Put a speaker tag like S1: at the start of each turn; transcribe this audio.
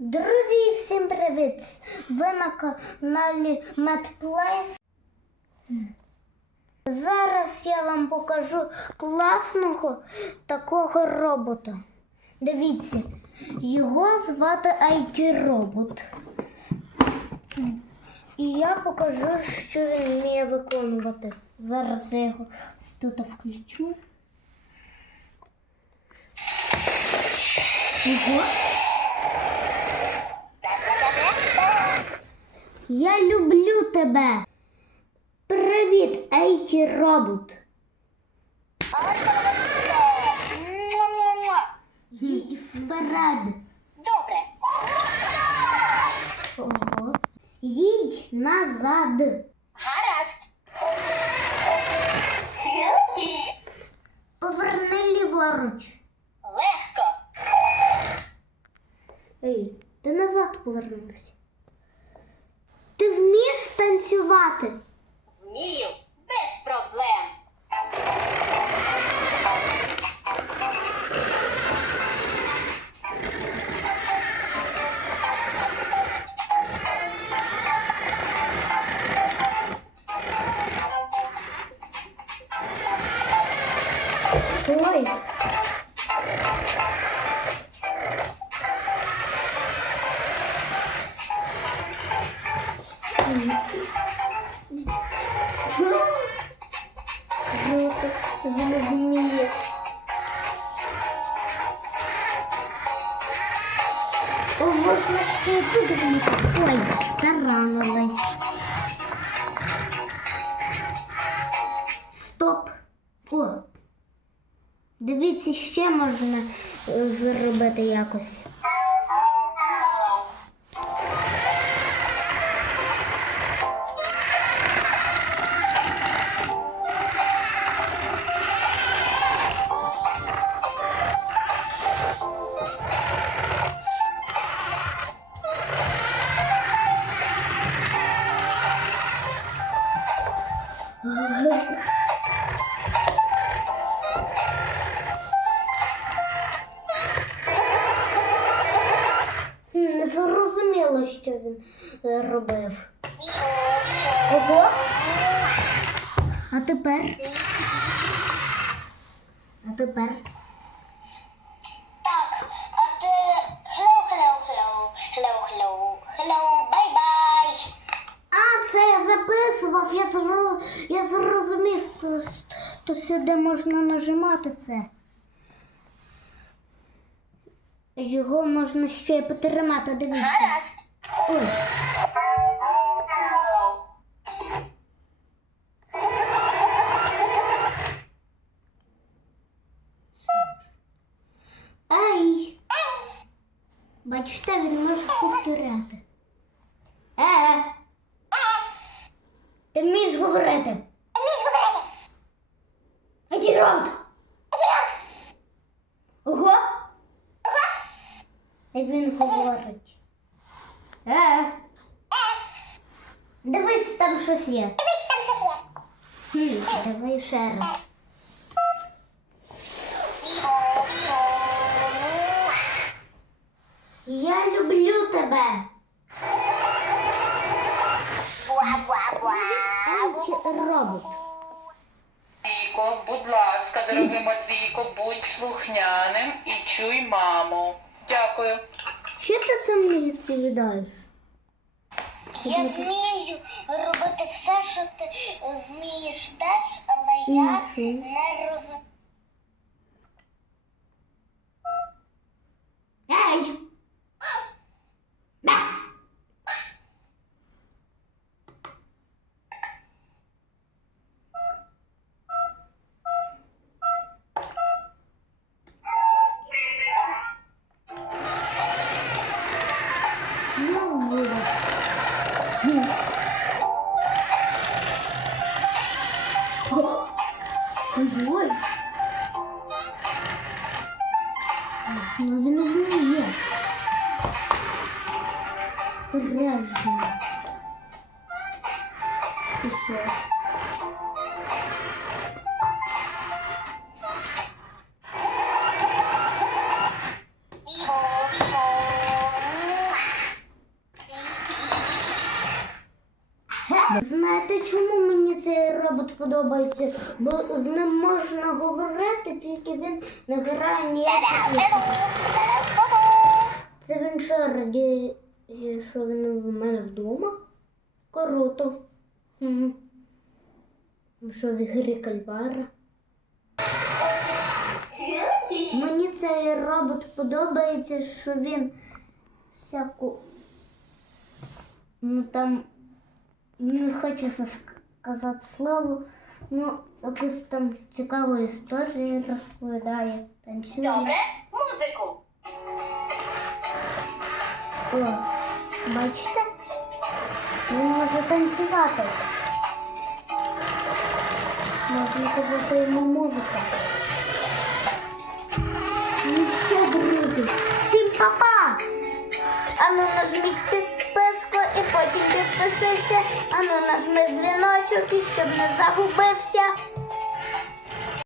S1: Друзі, всім привіт! Ви на каналі MadPlace. Зараз я вам покажу класного такого робота. Дивіться, його звати IT робот. І я покажу, що він вміє виконувати. Зараз я його тут включу. Ого. Я люблю тебе. Привіт, Ейті робот. Їдь вперед.
S2: Добре.
S1: Ого. Їдь назад.
S2: Гаразд.
S1: Поверни ліворуч.
S2: Легко.
S1: Ей, ти назад повернувся. Танцювати?
S2: Вмію. Без проблем.
S1: Ой. Круто, О, можна ще й тут вміти. Ой, втаранилась. Стоп. О, Дивіться, ще можна е, зробити якось. Що він е, робив. Ого. А тепер? А тепер?
S2: Так, а ти hello, hello, hello, hello, hello, hello, bye-bye.
S1: А, це я записував, я, зро... я зрозумів, то, то сюди можна нажимати це. Його можна ще й потримати, дивіться. Ай! Бачите, він може повторяти. Е! Ти вмієш говорити? Іди рот! Ого! Як він говорить. Е! Дивись, там щось є. Хм, давай ще раз. Я люблю тебе. Ейчі робот.
S3: Матвійко, будь ласка, дорогий Матвійко, будь слухняним і чуй маму. Дякую.
S1: Чи ти це мені відповідаєш?
S2: Я вмію робити все, що ти вмієш теж, але я не розумію.
S1: Ой! Ясно, він вміє. Обережно. Знаєте, чому мені цей робот подобається? Бо з ним можна говорити, тільки він не грає ніяких. Це він що радіє, що він в мене вдома? Круто. Угу. Що в ігрі кальвара? Мені цей робот подобається, що він всяку. Ну там не хочу сказати слово, ну якусь там цікаву історію розповідає, танцює.
S2: Добре, музику.
S1: О, бачите? Він може танцювати. Можна казати йому музика. Потім підпишися. Ану нажми дзвіночок, і щоб не загубився.